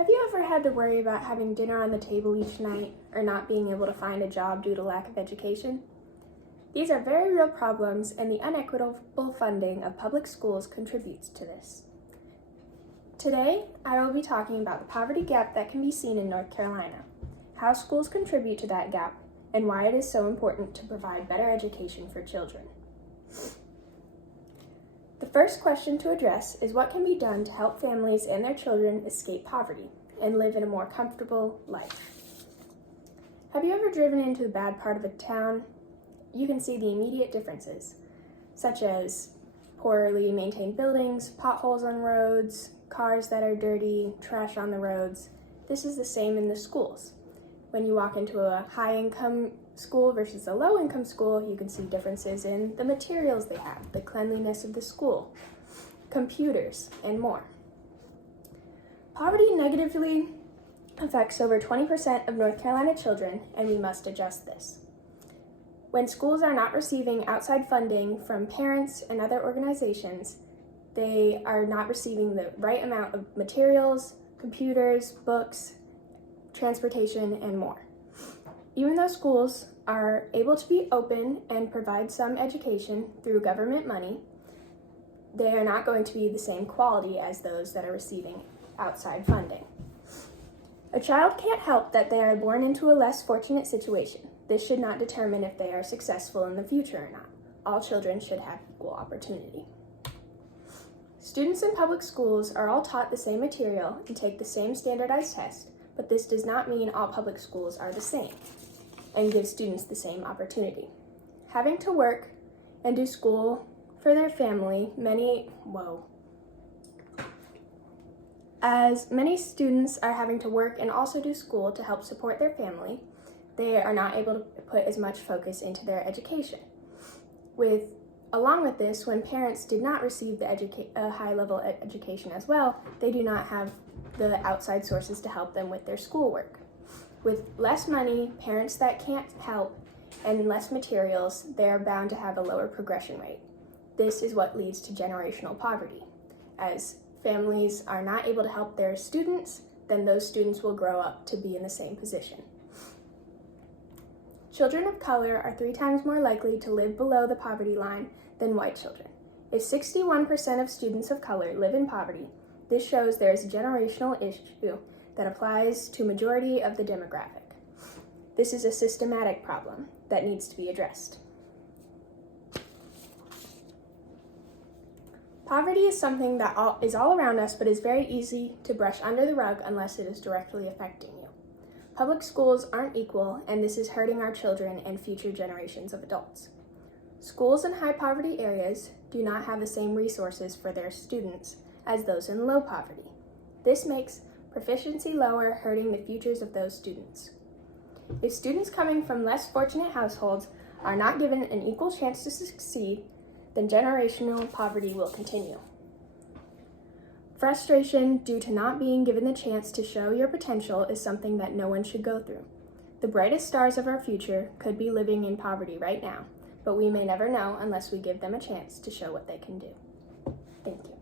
Have you ever had to worry about having dinner on the table each night or not being able to find a job due to lack of education? These are very real problems, and the unequitable funding of public schools contributes to this. Today, I will be talking about the poverty gap that can be seen in North Carolina, how schools contribute to that gap, and why it is so important to provide better education for children. The first question to address is what can be done to help families and their children escape poverty and live in a more comfortable life. Have you ever driven into a bad part of a town? You can see the immediate differences, such as poorly maintained buildings, potholes on roads, cars that are dirty, trash on the roads. This is the same in the schools. When you walk into a high-income school versus a low-income school, you can see differences in the materials they have, the cleanliness of the school, computers, and more. Poverty negatively affects over 20% of North Carolina children, and we must adjust this. When schools are not receiving outside funding from parents and other organizations, they are not receiving the right amount of materials, computers, books, transportation, and more. Even though schools are able to be open and provide some education through government money, they are not going to be the same quality as those that are receiving outside funding. A child can't help that they are born into a less fortunate situation. This should not determine if they are successful in the future or not. All children should have equal opportunity. Students in public schools are all taught the same material and take the same standardized test, but this does not mean all public schools are the same and give students the same opportunity. Having to work and do school for their family, as many students are having to work and also do school to help support their family, they are not able to put as much focus into their education. Along with this, when parents did not receive a high-level education as well, they do not have the outside sources to help them with their schoolwork. With less money, parents that can't help, and less materials, they are bound to have a lower progression rate. This is what leads to generational poverty. As families are not able to help their students, then those students will grow up to be in the same position. Children of color are 3 times more likely to live below the poverty line than white children. If 61% of students of color live in poverty, this shows there is a generational issue that applies to majority of the demographic. This is a systematic problem that needs to be addressed. Poverty is something that is all around us, but is very easy to brush under the rug unless it is directly affecting you. Public schools aren't equal, and this is hurting our children and future generations of adults. Schools in high poverty areas do not have the same resources for their students as those in low poverty. This makes proficiency lower, hurting the futures of those students. If students coming from less fortunate households are not given an equal chance to succeed, then generational poverty will continue. Frustration due to not being given the chance to show your potential is something that no one should go through. The brightest stars of our future could be living in poverty right now, but we may never know unless we give them a chance to show what they can do. Thank you.